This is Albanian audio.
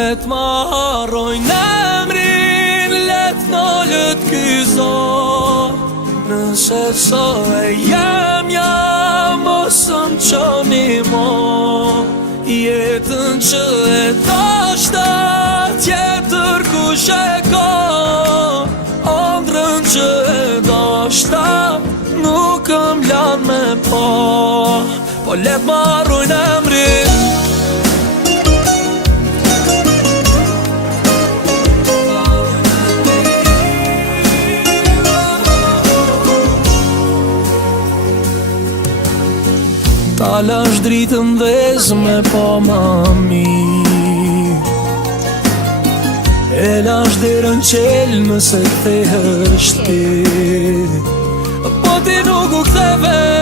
Let ma harrojnë emrin, let nolët ky zor. Nëse so e jem mos më qoni mo. Jetën që e dashta tjetër kush e ka. Ëndrrën që e dashta nuk m'lan me pa. Po let ma harrojnë emrin. Ta lash dritën dhe zme po ma mirë. E lash derën qel nëse kthehësh ti. Po ti nuk u ktheve